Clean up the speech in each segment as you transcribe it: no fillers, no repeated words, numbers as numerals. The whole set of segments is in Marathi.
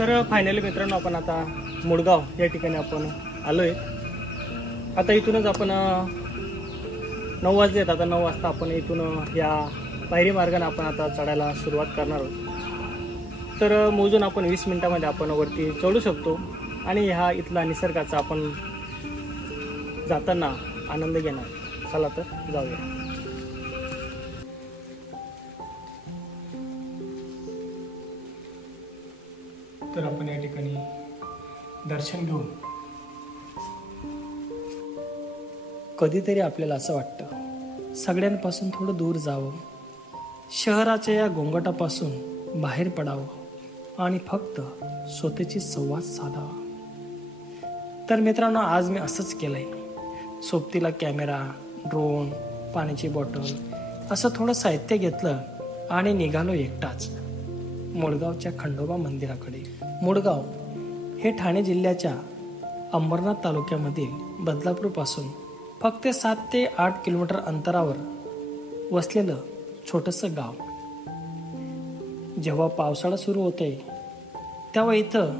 तर फायनली मित्रांनो आपण आता मुडगाव या ठिकाणी आपण आलोय। आता इथूनच आपण 9 वाजलेत। आता 9 वाजता आपण इथून या पायरी मार्गाने आपण आता चढायला सुरुवात करणार आहोत। तर मोजून आपण 20 मिनिटांमध्ये आपण वरती चढू शकतो आणि ह्या इथला निसर्गाचा आपण जाताना आनंद घेणार। चला तर जाऊया। तर आपण या ठिकाणी दर्शन घेऊन कधीतरी आपल्याला असं वाटतं सगळ्यांपासून थोडं दूर जावं, शहराच्या या गोंगाटापासून बाहेर पडावं आणि फक्त स्वतःची संवाद साधावा। तर मित्रांनो, आज मी असंच केलंय। सोबतीला कॅमेरा, ड्रोन, पाण्याची बॉटल असं थोडं साहित्य घेतलं आणि निघालो एकटाच मुडगावच्या खंडोबा मंदिराकडे। मुडगाव हे ठाणे जिल्ह्याच्या अंबरनाथ तालुक्यामधील बदलापूर पासून फक्त 7 ते 8 किलोमीटर अंतरावर वसलेलं छोटंसं गाव। जेव्हा पावसाळा सुरू होतोय तेव्हा इथं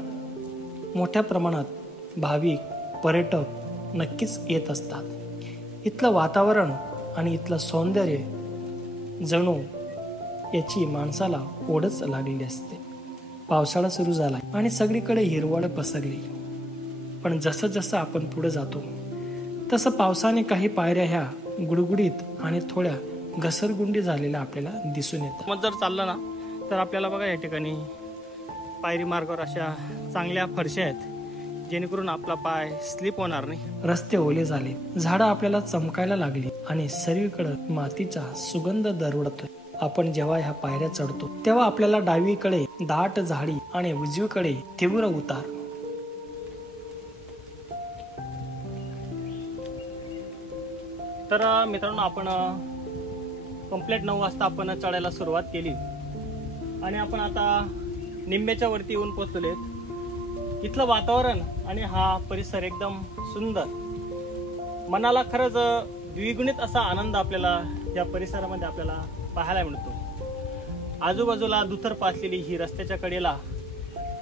मोठ्या प्रमाणात भाविक पर्यटक नक्कीच येत असतात। इथलं वातावरण आणि इथलं सौंदर्य जणू याची माणसाला ओढच लागलेली असते। पावसाळा सुरू झाला आणि सगळीकडे हिरवळ पसरली, पण जसं जसं आपण पुढे जातो तसं पावसाने काही पायऱ्या ह्या गुडगुडीत आणि थोड्या घसरगुंडी झालेल्या आपल्याला दिसून येतात। मग जर चाललं ना तर आपल्याला बघा या ठिकाणी पायरी मार्गावर अशा चांगल्या फरशा आहेत जेणेकरून आपला पाय स्लिप होणार नाही। रस्ते ओले झाले, झाडं आपल्याला चमकायला लागली आणि सर्वीकडे मातीचा सुगंध दरवळतोय। आपण जेव्हा ह्या पायऱ्या चढतो तेव्हा आपल्याला डावीकडे दाट झाडी आणि उजवीकडे तीव्र उतार। तर मित्रांनो, आपण कंप्लीट 9 वाजता आपण चढायला सुरुवात केली आणि आपण आता निंब्याच्या वरती येऊन पोहोचलोत। इथलं वातावरण आणि हा परिसर एकदम सुंदर, मनाला खरंच द्विगुणित असा आनंद आपल्याला या परिसरामध्ये आपल्याला पाहायला मिळतो। आजूबाजूला दुतर्फा असलेली ही रस्त्याच्या कडेला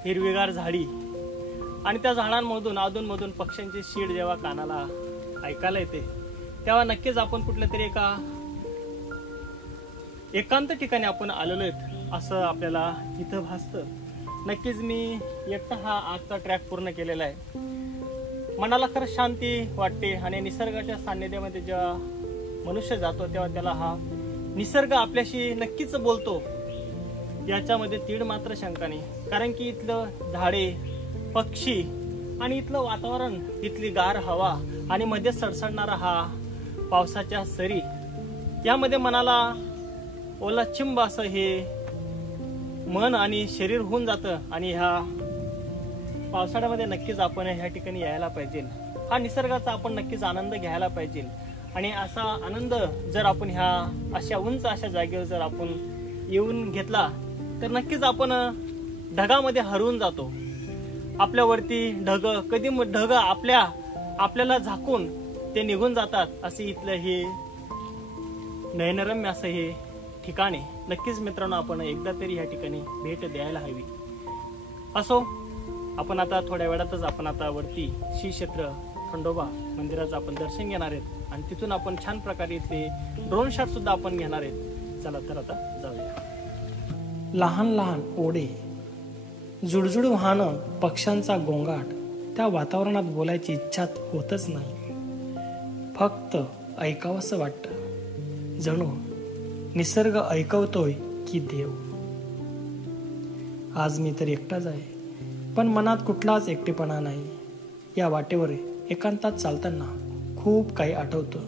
हिरवीगार झाडी आणि त्या झाडांमधून अधूनमधून पक्ष्यांची शीड जेव्हा कानाला ऐकायला येते तेव्हा नक्कीच आपण कुठल्या तरी एका एकांत ठिकाणी आपण आलेलो आहेत असं आपल्याला इथं भासतं। नक्कीच मी एकटा हा आजचा ट्रॅक पूर्ण केलेला आहे। मनाला खरंच शांती वाटते आणि निसर्गाच्या सान्निध्यामध्ये जेव्हा मनुष्य जातो तेव्हा त्याला हा निसर्ग आपल्याशी नक्कीच बोलतो याच्यामध्ये तीड मात्र शंका नाही। कारण की इथलं झाडे, पक्षी आणि इथलं वातावरण, इथली गार हवा आणि मध्ये सडसडणारा हा पावसाच्या सरी यामध्ये मनाला ओलाचिंब असं हे मन आणि शरीर होऊन जातं। आणि ह्या पावसाळ्यामध्ये नक्कीच आपण ह्या ठिकाणी यायला पाहिजे, हा निसर्गाचा आपण नक्कीच आनंद घ्यायला पाहिजे। आणि असा आनंद जर आपण ह्या अशा उंच अशा जागेवर जर आपण येऊन घेतला तर नक्कीच आपण ढगामध्ये हरवून जातो। आपल्यावरती ढग कधी ढग आपल्याला झाकून ते निघून जातात। असे इथलं हे नयनरम्य असं हे ठिकाण आहे। नक्कीच मित्रांनो, आपण एकदा तरी या ठिकाणी भेट द्यायला हवी। असो, आपण आता थोड्या वेळातच आपण आता वरती श्री क्षेत्र खंडोबा मंदिराचं आपण दर्शन घेणार आहेत आणि तिथून आपण छान प्रकारे इथले ड्रोन शॉट सुद्धा आपण घेणार आहेत। चला तर आता जाऊया। लहान लहान ओढे, जुडजुड वाहनं, पक्ष्यांचा गोंगाट, त्या वातावरणात बोलायची इच्छा होतच नाही, फक्त ऐकावंसं वाटतं। जणू निसर्ग ऐकवतोय की देव। आज मी तर एकटाच आहे, पण मनात कुठलाच एकटेपणा नाही। या वाटेवर एकांतात चालताना खूप काही आठवतं,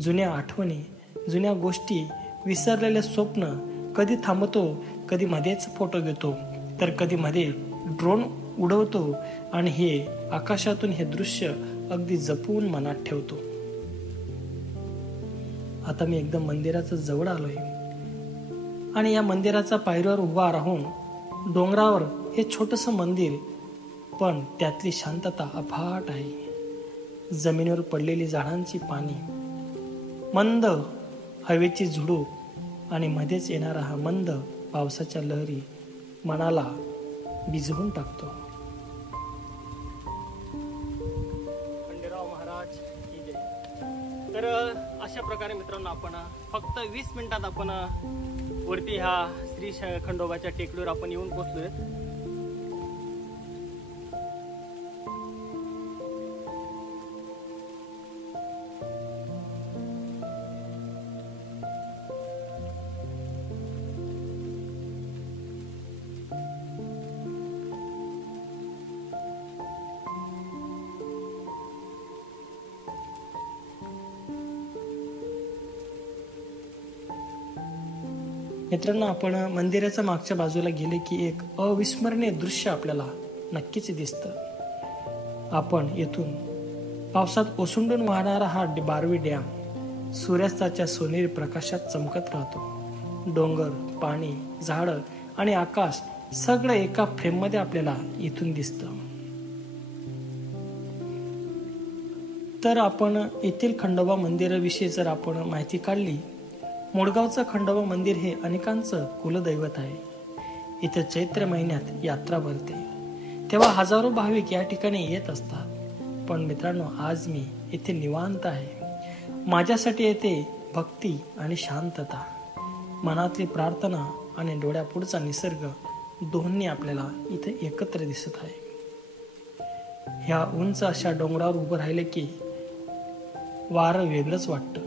जुन्या आठवणी, जुन्या गोष्टी, विसरलेले स्वप्न। कधी थांबतो, कधी मध्येच फोटो घेतो, तर कधी मध्ये ड्रोन उडवतो आणि हे आकाशातून हे दृश्य अगदी जपून मनात ठेवतो। आता मी एकदम मंदिराच्या जवळ आलोय आणि या मंदिराच्या पायरीवर उभा राहून डोंगरावर हे छोटंसं मंदिर, पण त्यातली शांतता अफाट आहे। जमिनीवर पडलेली झाडांची पाने, मंद हवेची झुळूक आणि मध्येच येणारा हा मंद पावसाच्या लहरी मनाला भिजवून टाकतो. खंडेराव महाराज की जय. तर अशा प्रकारे मित्रांनो आपण फक्त 20 मिनिटात आपण वरती ह्या श्री खंडोबाच्या टेकडीवर आपण येऊन पोहोचलोय. मित्रांनो, आपण मंदिराच्या मागच्या बाजूला गेले की एक अविस्मरणीय दृश्य आपल्याला नक्कीच दिसतं. आपण येथून पावसात ओसंडून वाहणारा हा बारवी डॅम सूर्यास्ताच्या सोनेरी प्रकाशात चमकत राहतो. डोंगर, पाणी, झाडं आणि आकाश सगळं एका फ्रेममध्ये आपल्याला इथून दिसतं. तर आपण येथील खंडोबा मंदिराविषयी जर आपण माहिती काढली, मोडगावचं खंडोबा मंदिर हे अनेकांचं कुलदैवत आहे. इथे चैत्र महिन्यात यात्रा भरते, तेव्हा हजारो भाविक या ठिकाणी येत असतात. पण मित्रांनो, आज मी इथे निवांत आहे. माझ्यासाठी येथे भक्ती आणि शांतता, मनातली प्रार्थना आणि डोळ्यापुढचा निसर्ग दोन्ही आपल्याला इथे एकत्र दिसत आहे. ह्या उंच अशा डोंगरावर उभं राहिले की वारं वेगळंच वाटतं.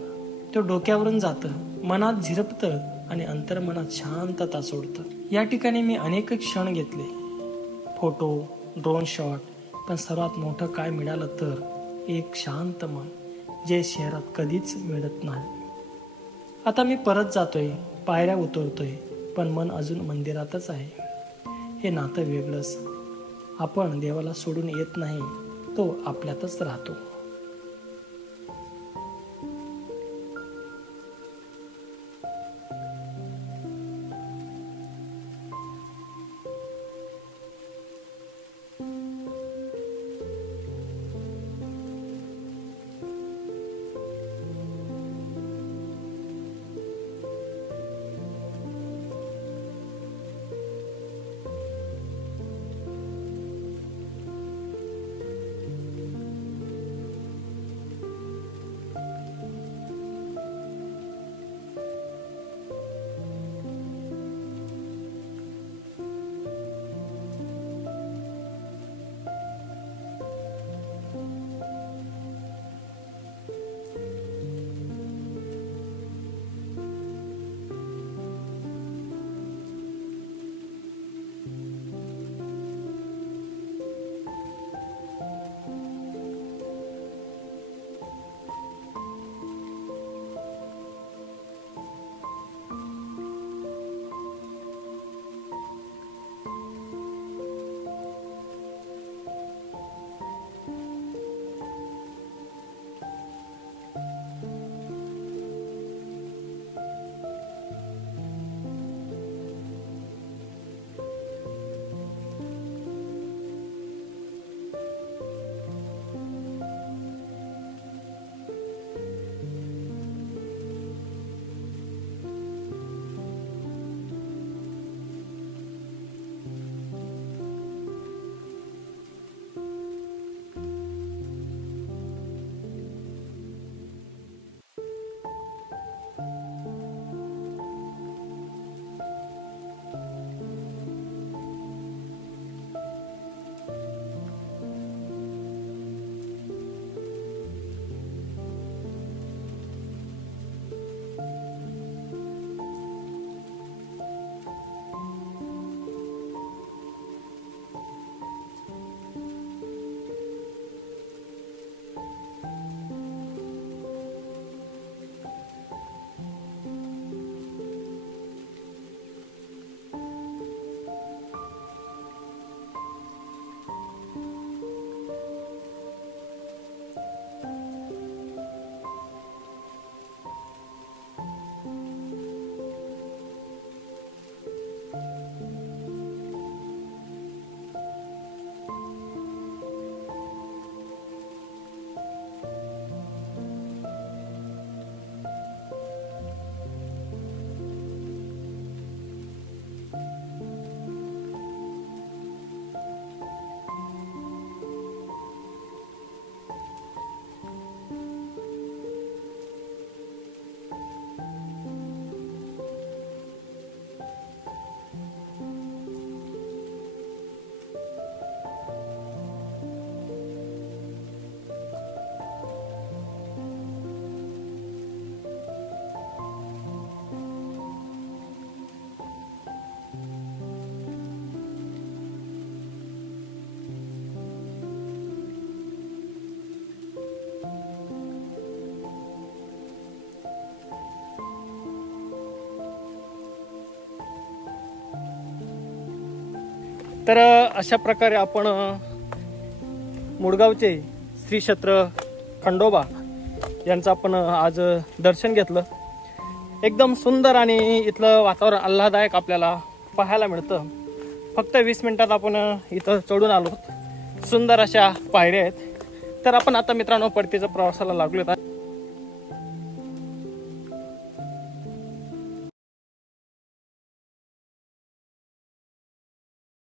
तो डोक्यावरून जातं, मनात झिरपतं आणि अंतर्मनात शांतता सोडतं. या ठिकाणी मी अनेक क्षण घेतले, फोटो, ड्रोन शॉट, पण सर्वात मोठं काय मिळालं तर एक शांत मन, जे शहरात कधीच मिळत नाही. आता मी परत जातोय, पायऱ्या उतरतोय, पण मन अजून मंदिरातच आहे. हे नातं वेगळंच. आपण देवाला सोडून येत नाही, तो आपल्यातच राहतो. तर अशा प्रकारे आपण मुडगावचे श्री क्षेत्र खंडोबा यांचं आपण आज दर्शन घेतलं. एकदम सुंदर आणि इथलं वातावरण आल्हाददायक आपल्याला पाहायला मिळतं. फक्त 20 मिनिटात आपण इथं चढून आलो. सुंदर अशा पायऱ्या आहेत. तर आपण आता मित्रांनो परतीच्या प्रवासाला लागलो.